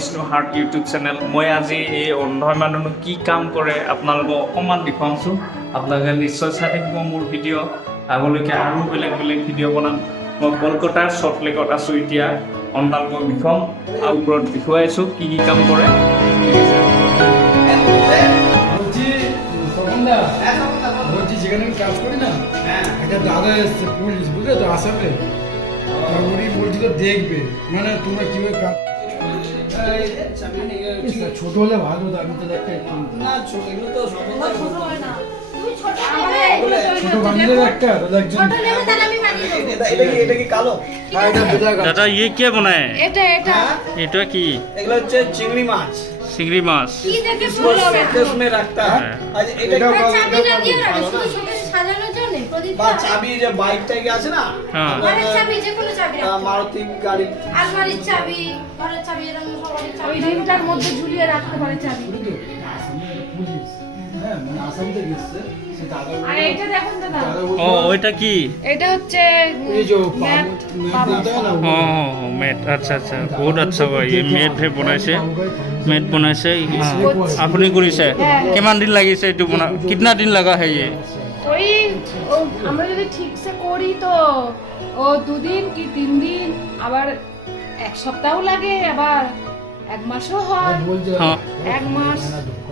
Vishnu heart YouTube channel. মই আজি এই অন্ধ মানুহনো কি কাম কৰে আপোনালোকক অকণমান দেখুৱাইছোঁ। আপোনালোকে নিশ্চয় চাই থাকিব মোৰ ভিডিঅ'। আগলৈকে আৰু বেলেগ বেলেগ ভিডিঅ' বনাম। মই কলকাতাৰ চল্ট লেকত আছোঁ এতিয়া। আপোনালোকক দেখুৱাম আৰু ওপৰত দেখুৱাইছোঁ কি কি কাম কৰে। ঠিক আছে, বলছি যেখানে আমি কাজ করি না একটা দাদা এসছে পুলিশ, বুঝলে তো আসামে। উনি বলছিল দেখবে, মানে তোমরা কিভাবে কাজ ছোট হলে ভালো হতো। আমি তো একটা ছোট বানিয়ে একটা দাদা একজন। এটা কি কালো? দাদা ইয়ে কে বনায়? এটা কি? এগুলো হচ্ছে চিংড়ি মাছ। চিংড়ি মাছ उसमें रखता है। চাবি যে বাইক টাইকে আছে না, মারুতি গাড়ি আলমারির চাবি, ঘরের চাবি, এরকম সবারই চাবি রিংটার মধ্যে ঝুলিয়ে রাখতে পারে চাবি। পুলিশ, হ্যাঁ মানে আসাম থেকে এসছে সে দাদা। আর এটা দেখুন দাদা, ও ওইটা কি? এটা হচ্ছে ये जो मैट आता है ना वो মেট। আচ্ছা আচ্ছা, বহুত আচ্ছা ভাই। এই মেটহে বনাইছে, মেট বনাইছে আপুনি কৰিছে। কিমান দিন লাগিছে এইটো বনা? কিতনা দিন লাগা है ये? ওই আমরা যদি ঠিকসে করি তো ও 2 দিন কি 3 দিন, আবার এক সপ্তাহও লাগে, আবার এক মাসও হয়। बोलते हाँ। এক মাস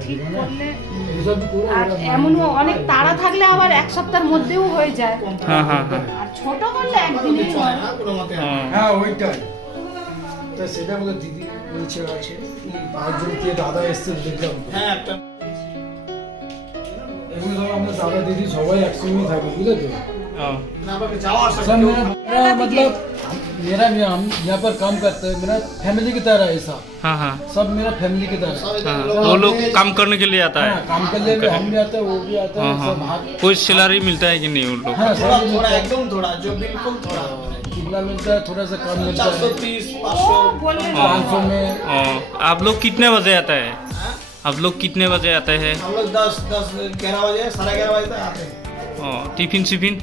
ঠিক করলে, ये सब पूरा আর এমনও অনেক তাড়া থাকলে আবার এক সপ্তাহের মধ্যেও হয়ে যায়। হ্যাঁ হ্যাঁ হ্যাঁ আর ছোট করলে একদিনেই হয়। কোনো মতে হ্যাঁ ওইটাই। তা সেটা বলে দিদি নিচে আছে, পাঁচজন কে দাদা এসছে দেখলাম। হ্যাঁ একটা এগুলো সব আমরা দাদা দিদি সবাই একসঙ্গে থাকি, বুঝলে তো। না বাবা যাওয়া আসা सब मेरा मतलब मेरा हम यहाँ पर काम करते हैं, मेरा फैमिली की तरह है सब। हाँ हाँ सब मेरा फैमिली की तरह है। हाँ, वो लोग काम करने के लिए आता है। हाँ, काम के लिए भी हम भी आते हैं, वो भी आते हाँ हैं, हाँ, सब हाथ। कोई सैलरी मिलता है कि नहीं उन लोग? हाँ थोड़ा सब थोड़ा मिलता है। एकदम थोड़ा, जो बिल्कुल थोड़ा कितना मिलता है, थोड़ा सा कम मिलता है। 430 ও 500। বললে 500 में आप लोग कितने बजे आता है? आप लोग कितने बजे आते हैं? हम लोग 10 11 बजे 11:30 बजे तक आते हैं। टिफिन शिफिन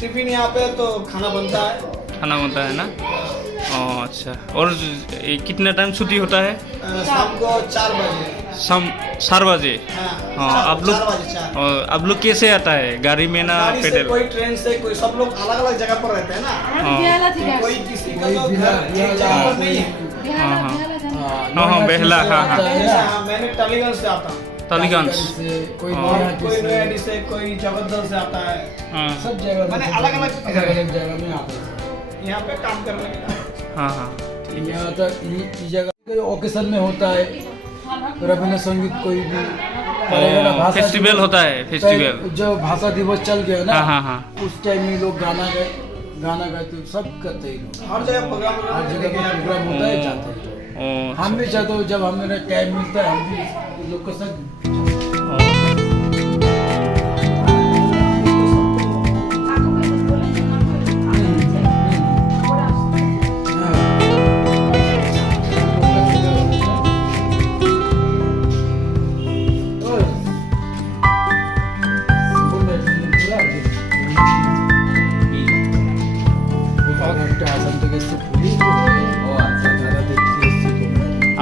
टिफिन यहाँ पे तो खाना बनता है। खाना बनता है ना? अच्छा। और ये कितना टाइम छुट्टी होता है? शाम को 4 बजे। शाम 4 बजे। हाँ, हाँ, आप 4 लोग बजे 4। आप लोग कैसे आता है? गाड़ी में ना गाड़ी से पैदल? कोई ट्रेन से कोई, सब लोग अलग अलग जगह पर रहते हैं ना। আমরা বিয়ালা থেকে कोई আসি। किसी का तो घर एक जगह पर नहीं है। বিয়ালা हाँ, हाँ। বিয়ালা জানো? हाँ, हाँ, बेहला, हाँ, हाँ। हाँ, मैंने टलीगंज से आता हूँ। टलीगंज से कोई हाँ। नया कोई से, नोएडा से, कोई जबरदस्त से आता है। हाँ सब जगह मैंने में अलग-अलग अलग जगह में आते हैं। यहाँ पे काम करने के लिए। हाँ हाँ यहाँ तक ये जगह कोई ओकेशन में होता है, रवीन्द्र संगीत कोई भी पड़ेगा ना, भाषा फेस्टिवल दिवस। होता है, फेस्टिवल। जो भाषा दिवस चल गया ना, हाँ हाँ हाँ उस टाइम में लोग गाना गाते सब करते हैं लोग। हर जगह प्रोग्राम हर जगह का प्रोग्राम होता है, जाते हैं लोग। ओ, हम भी चाहते हो जब हमें टाइम मिलता है हम भी लोग के साथ।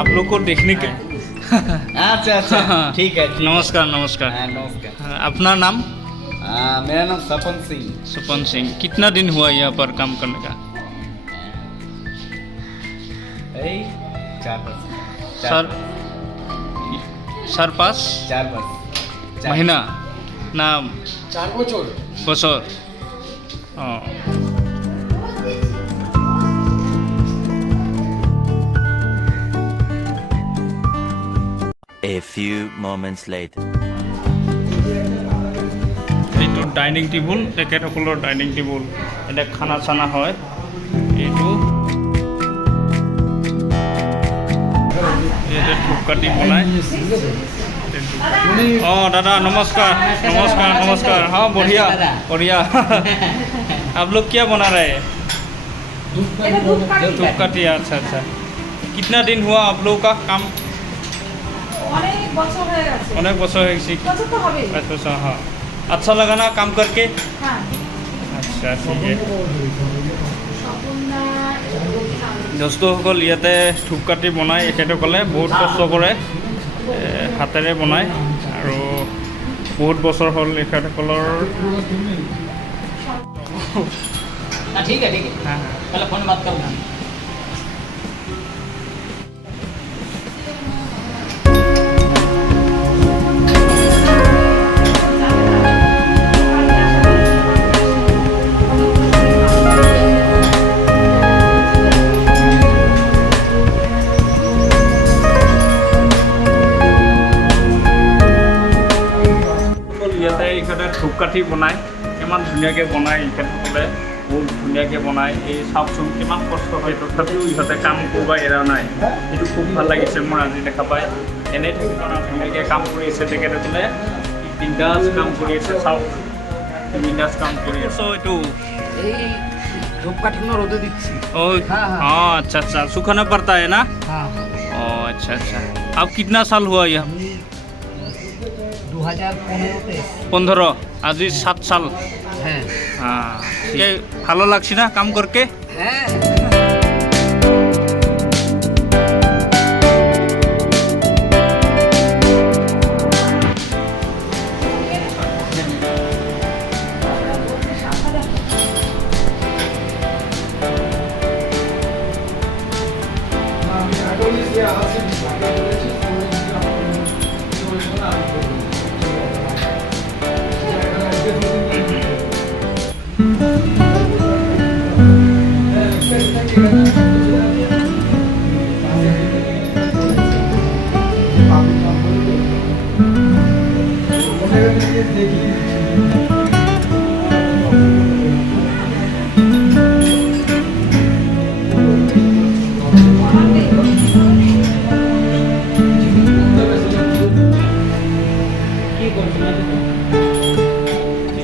आप लोग को देखने के अच्छा अच्छा ठीक है ठीक है। नमस्कार नमस्कार। हाँ, नमस्कार। हाँ, अपना नाम? मेरा नाम सपन सिंह। सुपन सिंह। कितना दिन हुआ यहाँ पर काम करने का? यही 4 वर्ष। सर सर पास 4 वर्ष। महीना ना 4 বছর বছর? ও A few moments later. এইটো ডাইনিং টেবুল, তেখেতসকলৰ ডাইনিং টেবুল। এতিয়া খানা চানা হয়। এইটো ইয়াতে ধূপকাঠি বনায়। অঁ দাদা नमस्कार नमस्कार नमस्कार। हाँ बढ़िया बढ़िया। आप लोग क्या बना रहे हैं? এটা ধূপকাঠি। धूपकाठी। अच्छा अच्छा। कितना दिन हुआ आप लोगों का काम? অনেক বছর হয়ে গেছে। অনেক বছর হয়ে গেছে। বছর তো হবে। अच्छा हाँ। अच्छा लगा ना काम करके? হ্যাঁ। अच्छा ठीक है। স্বপনদা দোস্তসকল ইয়াতে ধূপকাঠি বনাই এখেতসকলে বহুত কষ্ট কৰে হাতেৰে বনায় আৰু বহুত বছৰ হ'ল এখেতসকলৰ ठीक है पहले फोन बात कर ইয়াতে ইহঁতে ধূপকাঠি বনায় কিমান ধুনীয়াকৈ বনায় ইহঁতসকলে বহুত ধুনীয়াকৈ বনায় এই চাওকচোন কিমান কষ্ট হয় তথাপিও ইহঁতে কাম কৰিব এৰা নাই এইটো খুব ভাল লাগিছে মোৰ আজি দেখা পাই এনেই থাকি ধুনীয়াকৈ কাম কৰি আছে তেখেতসকলে বিন্দাছ কাম কৰি আছে চাওক বিন্দাছ কাম কৰি আছে এইটো এই ধূপকাঠিগুলো রোদে দিচ্ছি ओह हाँ, हाँ। हाँ अच्छा अच्छा सुखाना पड़ता है ना হ্যাঁ ओह अच्छा अच्छा अब कितना साल हुआ यह 2015-তে 15 आज 7 साल হ্যাঁ हाँ ठीक है ভালো লাগছে না কাম করকে হ্যাঁ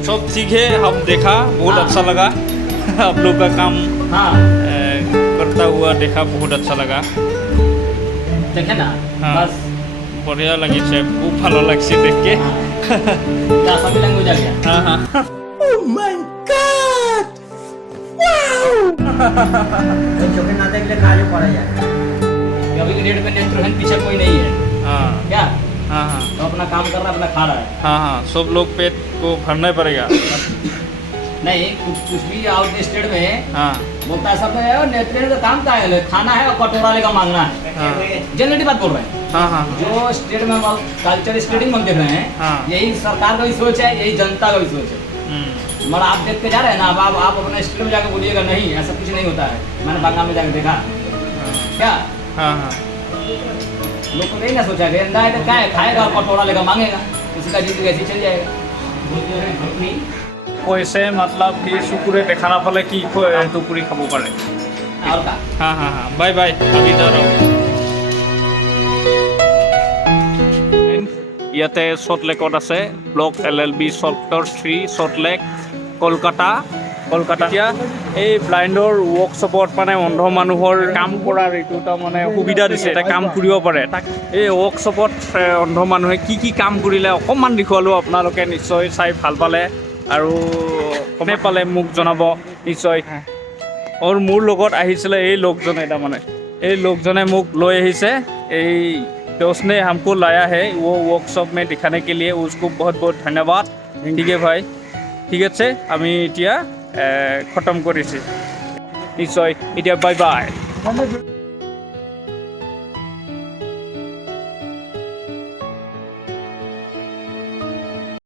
सब सीखे हम देखा बहुत अच्छा लगा आप लोग का काम हाँ करता हुआ देखा बहुत अच्छा लगा देखे ना हाँ। बस बढ़िया लगी से खूब ভালো লাগছে দেখে क्या सभी लैंग्वेज आ गया हाँ हाँ चोखे ना देख ले कार्य पड़ा जाए अभी के डेट में नेत्रहीन पीछे कोई नहीं है हाँ क्या हाँ हाँ तो अपना काम कर रहा है अपना खा रहा है हाँ हाँ सब लोग पेट को भरना ही पड़ेगा नहीं कुछ भी आउट स्टेट में हाँ बोलता है सब नेत्रहीन का काम क्या है खाना है और कटोरा लेकर मांगना है हाँ जनरली बात बोल रहे हैं हाँ हाँ जो स्टेट में कल्चर स्टेडिंग हम देख रहे हैं हाँ। यही सरकार का भी सोच है यही जनता का भी सोच है मगर आप देख के जा रहे हैं ना अब आप अपने स्टेट में जाकर बोलिएगा नहीं ऐसा कुछ नहीं होता है मैंने बंगाल में जाकर देखा क्या हाँ हाँ लोग को नहीं ना सोचा कि अंडा है तो क्या है खाएगा और कटोरा लेकर मांगेगा उसका जिंदगी ऐसी चल जाएगा কৈছে मतलब কি শুকুৰে দেখা নাপালে কি টুকুৰি খাব পাৰে और का हाँ हाँ हाँ बाय बाय আমি जा रहा हूँ ইয়াতে সল্টলেকত আছে ব্লক LLB সল্টৰ 3 সল্টলেক কলকাতা এতিয়া এই ব্লাইণ্ডৰ ৱৰ্কশ্বপত মানে অন্ধ মানুহৰ কাম কৰাৰ এইটো এটা মানে সুবিধা দিছে এটা কাম কৰিব পাৰে তাক এই ৱৰ্কশ্বপত অন্ধ মানুহে কি কাম কৰিলে অকণমান দেখুৱালোঁ আপোনালোকে নিশ্চয় চাই ভাল পালে আৰু কমে পালে মোক জনাব নিশ্চয় और मोर লগত আহিছিলে এই লোকজনে তাৰমানে এই লোকজনে মোক লৈ আহিছে এই उसने हमको लाया है वो वर्कशॉप में दिखाने के लिए उसको बहुत बहुत धन्यवाद ठीक है भाई ঠিক আছে আমি এতিয়া খতম কৰিছোঁ নিশ্চয় এতিয়া বাই বাই